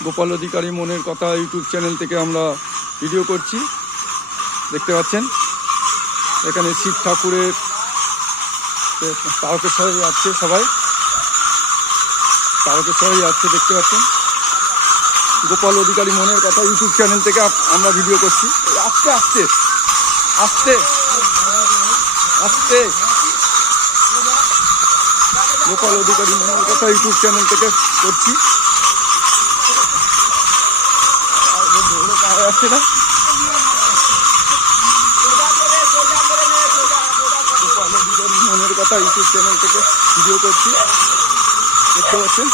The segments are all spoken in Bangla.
গোপাল অধিকারী মনের কথা ইউটিউব চ্যানেল থেকে আমরা ভিডিও করছি। দেখতে পাচ্ছেন এখানে শিব ঠাকুরের তারকেশ্বরে যাচ্ছে, সবাই তারকেশ্বরে যাচ্ছে। দেখতে পাচ্ছেন গোপাল অধিকারী মনের কথা ইউটিউব চ্যানেল থেকে আমরা ভিডিও করছি। আস্তে আস্তে আস্তে আস্তে গোপাল অধিকারী মনের কথা ইউটিউব চ্যানেল থেকে করছি। পাওয়া যাচ্ছে না। গোপাল অধিকারী মনের কথা ইউটিউব চ্যানেল থেকে ভিডিও করছি। দেখতে পাচ্ছেন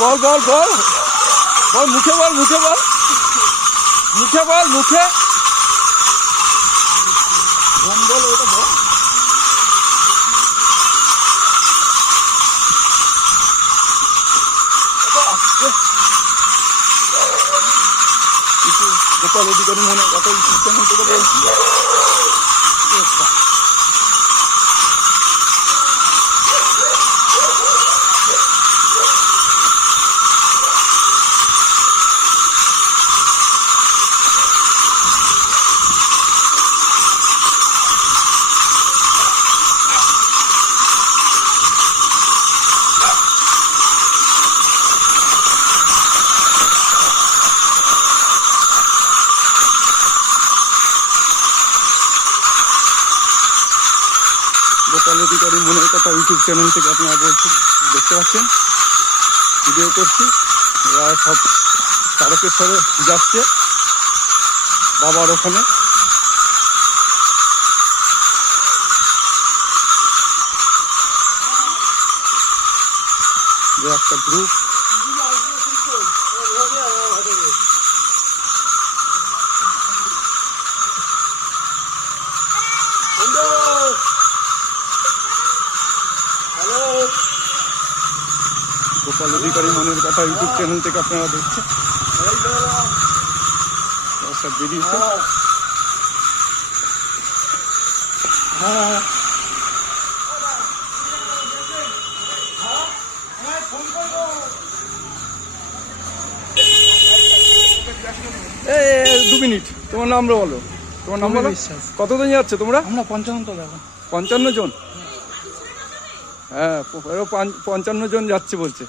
বল বল বল বল, মুখে বল, মুখে বল, মুখে বল, মুখে বল, ওটা বল। গোপাল অধিকারী মনের কথা ইউটিউব চ্যানেল থেকে বলছি। গোপাল অধিকারী মনের কথা ইউটিউব চ্যানেল থেকে আপনারা বলছেন, দেখতে পাচ্ছেন ভিডিও করছি। এরা সব তারকেশ্বরে যাচ্ছে বাবার ওখানে। যে একটা গ্রুপ গোপাল অধিকারী মনের কথা ইউটিউব চ্যানেল থেকে আপনারা দেখছেন। সব বেরিয়েছে। এই 2 মিনিট, তোমার নাম বলো, তোমার নাম বলো। কতজন যাচ্ছে তোমরা? আমরা 55 তো দেখো। 55 জন? হ্যাঁ, 55 জন যাচ্ছে বলছে।